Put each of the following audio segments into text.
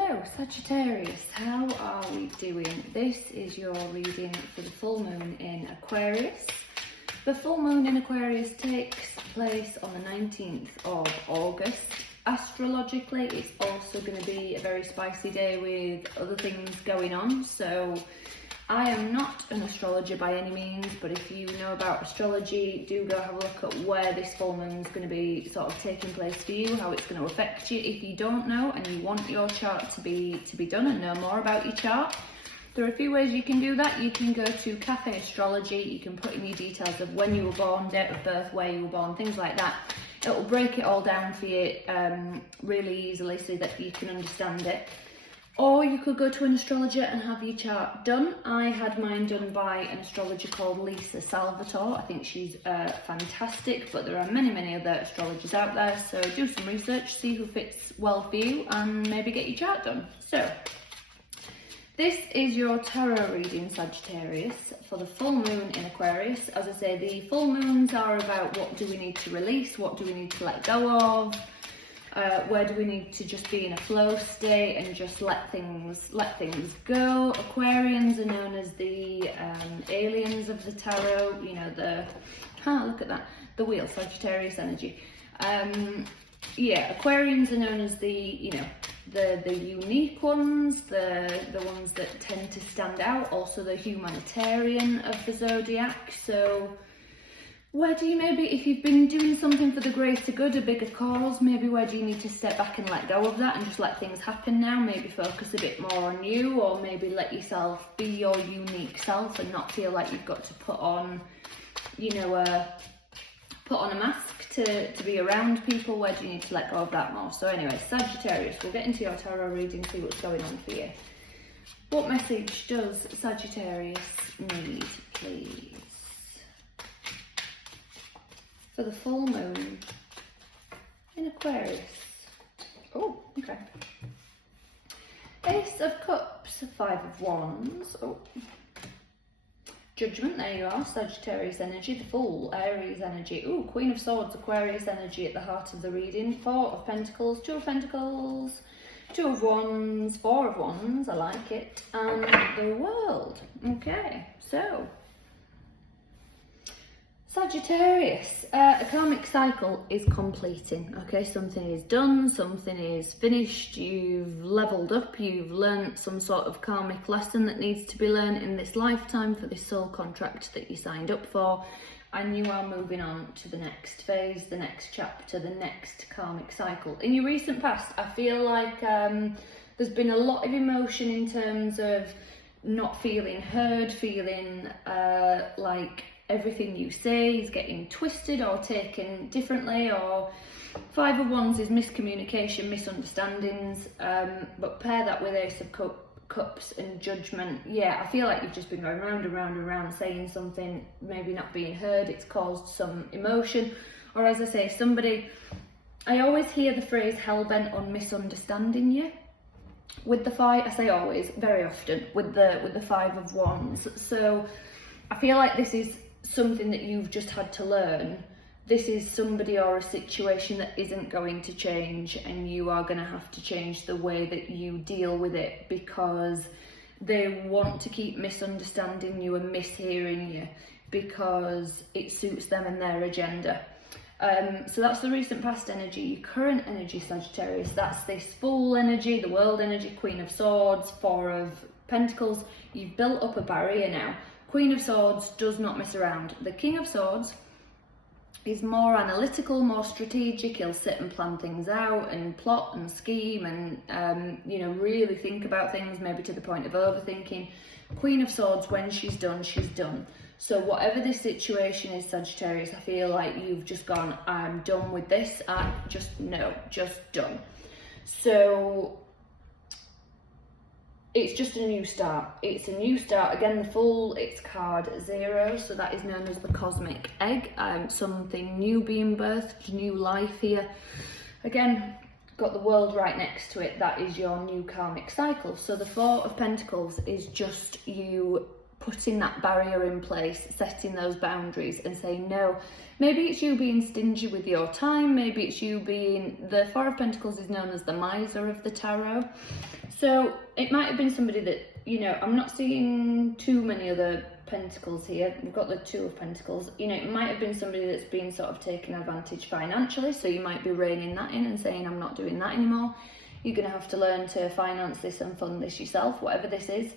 Hello Sagittarius, how are we doing? This is your reading for the full moon in Aquarius. The full moon in Aquarius takes place on the 19th of August. Astrologically, it's also going to be a very spicy day with other things going on. So I am not an astrologer by any means, but if you know about astrology, do go have a look at where this full moon is going to be sort of taking place for you, how it's going to affect you. If you don't know and you want your chart to be done and know more about your chart, there are a few ways you can do that. You can go to Cafe Astrology, you can put in your details of when you were born, date of birth, where you were born, things like that. It will break it all down for you really easily so that you can understand it. Or you could go to an astrologer and have your chart done. I had mine done by an astrologer called Lisa Salvatore. I think she's fantastic, but there are many other astrologers out there. So do some research, see who fits well for you, and maybe get your chart done. So this is your tarot reading, Sagittarius, for the full moon in Aquarius. As I say, the full moons are about what do we need to release, what do we need to let go of, where do we need to just be in a flow state and just let things go. Aquarians are known as the aliens of the tarot, you know, look at that, the wheel, Sagittarius energy. Yeah, Aquarians are known as the, you know, the unique ones, the ones that tend to stand out, also the humanitarian of the zodiac. So where do you maybe, if you've been doing something for the greater good, a bigger cause, maybe where do you need to step back and let go of that and just let things happen now? Maybe focus a bit more on you, or maybe let yourself be your unique self and not feel like you've got to put on, you know, put on a mask to be around people. Where do you need to let go of that more? So anyway, Sagittarius, we'll get into your tarot reading, see what's going on for you. What message does Sagittarius need, please, for the full moon in Aquarius? Oh, okay. Ace of Cups, Five of Wands. Oh, Judgment, there you are, Sagittarius energy, the Fool, Aries energy. Oh, Queen of Swords, Aquarius energy at the heart of the reading. Four of Pentacles, Two of Pentacles, Two of Wands, Four of Wands, I like it, and the World. Okay, so Sagittarius, a karmic cycle is completing, okay? Something is done, something is finished, you've leveled up, you've learnt some sort of karmic lesson that needs to be learned in this lifetime for this soul contract that you signed up for, and you are moving on to the next phase, the next chapter, the next karmic cycle. In your recent past, I feel like there's been a lot of emotion in terms of not feeling heard, feeling like everything you say is getting twisted or taken differently, or Five of Wands is miscommunication, misunderstandings, but pair that with Ace of Cups and Judgment. Yeah, I feel like you've just been going round and round and round saying something, maybe not being heard. It's caused some emotion, or as I say, somebody, I always hear the phrase hell-bent on misunderstanding you. With the five, I say always, very often, with the Five of Wands. So I feel like this is something that you've just had to learn. This is somebody or a situation that isn't going to change, and you are going to have to change the way that you deal with it, because they want to keep misunderstanding you and mishearing you because it suits them and their agenda. So that's the recent past energy. Your current energy, Sagittarius, that's this Fool energy, the World energy, Queen of Swords, Four of Pentacles. You've built up a barrier now. Queen of Swords does not mess around. The King of Swords is more analytical, more strategic. He'll sit and plan things out and plot and scheme and, you know, really think about things, maybe to the point of overthinking. Queen of Swords, when she's done, she's done. So whatever this situation is, Sagittarius, I feel like you've just gone, I'm done with this. Just done. So it's just a new start. It's a new start. Again, the Fool, it's card 0, so that is known as the cosmic egg. Something new being birthed, new life here. Again, got the World right next to it. That is your new karmic cycle. So the Four of Pentacles is just you putting that barrier in place, setting those boundaries and saying no. Maybe it's you being stingy with your time, maybe it's you being, the Four of Pentacles is known as the miser of the tarot. So it might have been somebody that, you know, I'm not seeing too many other pentacles here. We've got the Two of Pentacles. You know, it might have been somebody that's been sort of taken advantage financially, so you might be reining that in and saying, I'm not doing that anymore. You're going to have to learn to finance this and fund this yourself, whatever this is.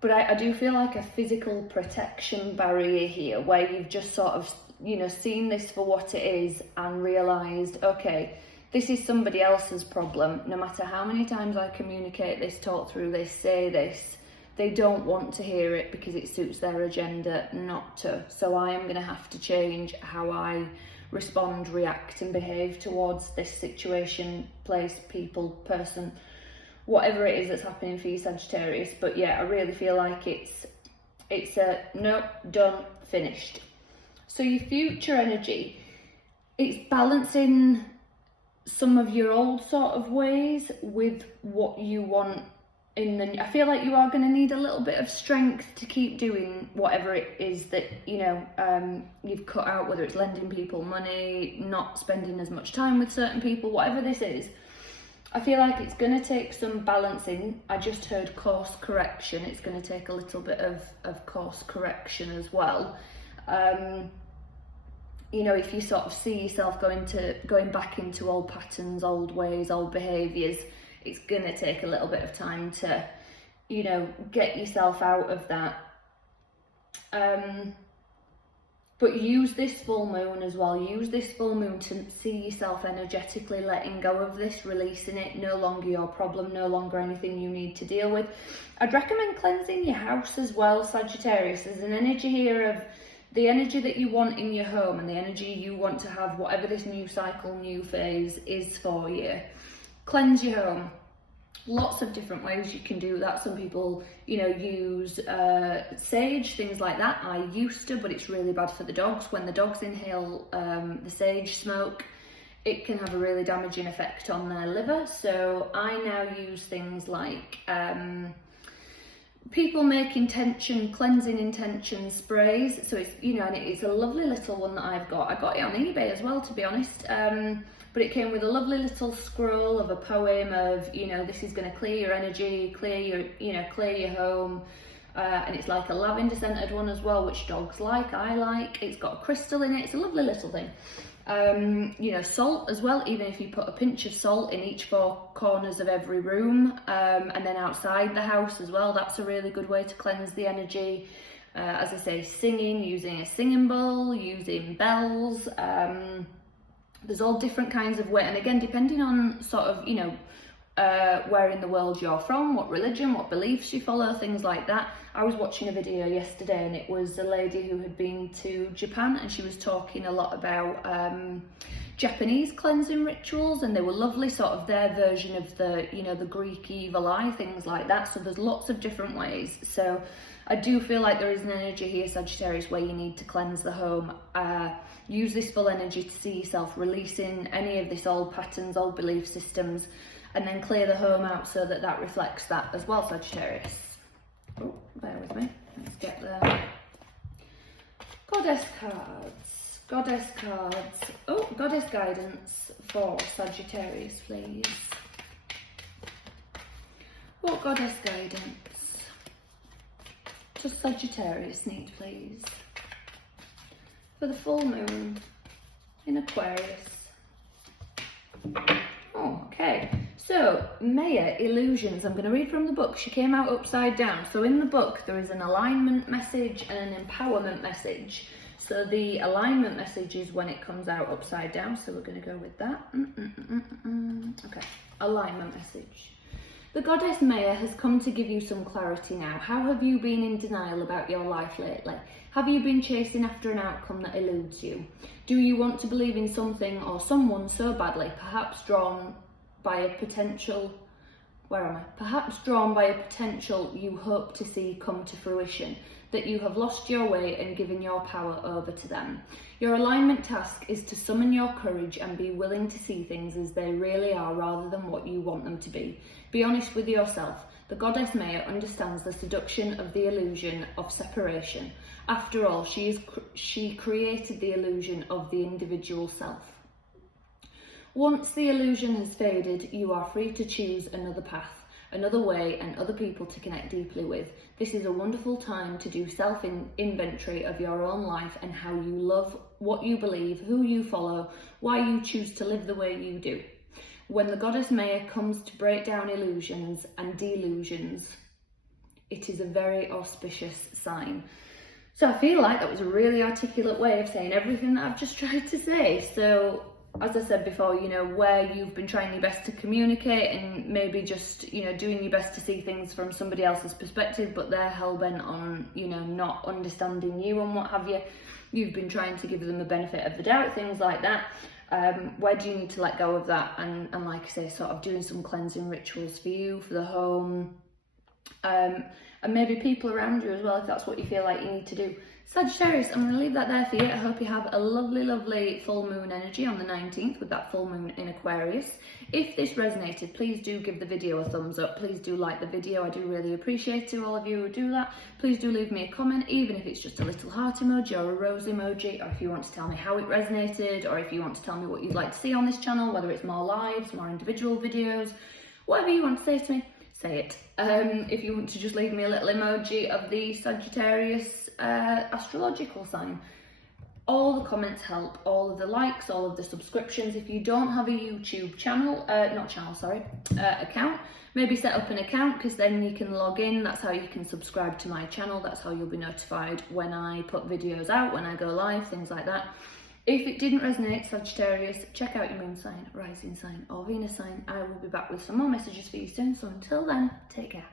But I do feel like a physical protection barrier here, where you've just sort of, you know, seen this for what it is and realised, okay, this is somebody else's problem. No matter how many times I communicate this, talk through this, say this, they don't want to hear it because it suits their agenda not to. So I am going to have to change how I respond, react and behave towards this situation, place, people, person, whatever it is that's happening for you, Sagittarius. But yeah, I really feel like it's a no, done, finished. So your future energy, it's balancing some of your old sort of ways with what you want in the, I feel like you are going to need a little bit of strength to keep doing whatever it is that, you know, you've cut out, whether it's lending people money, not spending as much time with certain people, whatever this is. I feel like it's going to take some balancing. I just heard course correction. It's going to take a little bit of course correction as well. You know, if you sort of see yourself going back into old patterns, old ways, old behaviours, it's going to take a little bit of time to, you know, get yourself out of that. But use this full moon as well. Use this full moon to see yourself energetically letting go of this, releasing it, no longer your problem, no longer anything you need to deal with. I'd recommend cleansing your house as well, Sagittarius. There's an energy here of the energy that you want in your home and the energy you want to have, whatever this new cycle, new phase is for you. Cleanse your home. Lots of different ways you can do that. Some people, you know, use sage, things like that. I used to, but it's really bad for the dogs. When the dogs inhale the sage smoke, it can have a really damaging effect on their liver. So I now use things like people make cleansing intention sprays. So it's, you know, and it's a lovely little one that I've got. I got it on eBay as well, to be honest. But it came with a lovely little scroll of a poem of, you know, this is going to clear your energy, clear your home. And it's like a lavender scented one as well, which dogs like, I like. It's got a crystal in it. It's a lovely little thing. You know, salt as well, even if you put a pinch of salt in each four corners of every room, and then outside the house as well, that's a really good way to cleanse the energy. As I say, singing, using a singing bowl, using bells, there's all different kinds of way, and again, depending on sort of, you know, where in the world you're from, what religion, what beliefs you follow, things like that. I was watching a video yesterday and it was a lady who had been to Japan and she was talking a lot about Japanese cleansing rituals, and they were lovely, sort of their version of the, you know, the Greek evil eye, things like that. So there's lots of different ways. So I do feel like there is an energy here, Sagittarius, where you need to cleanse the home. Use this full energy to see yourself releasing any of this old patterns, old belief systems, and then clear the home out so that that reflects that as well, Sagittarius. Oh, bear with me. Let's get the Goddess cards. Goddess cards. Oh, Goddess guidance for Sagittarius, please. What Goddess guidance does Sagittarius need, please? For the full moon in Aquarius. Oh, okay. So, Maya Illusions, I'm going to read from the book. She came out upside down. So in the book, there is an alignment message and an empowerment message. So the alignment message is when it comes out upside down. So we're going to go with that. Okay, alignment message. The goddess Maya has come to give you some clarity now. How have you been in denial about your life lately? Have you been chasing after an outcome that eludes you? Do you want to believe in something or someone so badly, perhaps drawn by a potential, Perhaps drawn by a potential you hope to see come to fruition, that you have lost your way and given your power over to them. Your alignment task is to summon your courage and be willing to see things as they really are rather than what you want them to be. Be honest with yourself. The goddess Maya understands the seduction of the illusion of separation. After all, she created the illusion of the individual self. Once the illusion has faded, you are free to choose another path, another way, and other people to connect deeply with. This is a wonderful time to do self-inventory of your own life and how you love, what you believe, who you follow, why you choose to live the way you do. When the goddess Maya comes to break down illusions and delusions, it is a very auspicious sign. So I feel like that was a really articulate way of saying everything that I've just tried to say. So as I said before, you know, where you've been trying your best to communicate and maybe just, you know, doing your best to see things from somebody else's perspective, but they're hell-bent on, you know, not understanding you and what have you. You've been trying to give them the benefit of the doubt, things like that. Where do you need to let go of that? And like I say, sort of doing some cleansing rituals for you, for the home, and maybe people around you as well, if that's what you feel like you need to do. Sagittarius, I'm going to leave that there for you. I hope you have a lovely, lovely full moon energy on the 19th with that full moon in Aquarius. If this resonated, please do give the video a thumbs up. Please do like the video. I do really appreciate it, all of you who do that. Please do leave me a comment, even if it's just a little heart emoji or a rose emoji, or if you want to tell me how it resonated, or if you want to tell me what you'd like to see on this channel, whether it's more lives, more individual videos, whatever you want to say to me, say it. If you want to just leave me a little emoji of the Sagittarius astrological sign. All the comments help, all of the likes, all of the subscriptions. If you don't have a YouTube account, maybe set up an account, because then you can log in. That's how you can subscribe to my channel. That's how you'll be notified when I put videos out, when I go live, things like that. If it didn't resonate, Sagittarius, check out your moon sign, rising sign, or Venus sign. I will be back with some more messages for you soon. So until then, take care.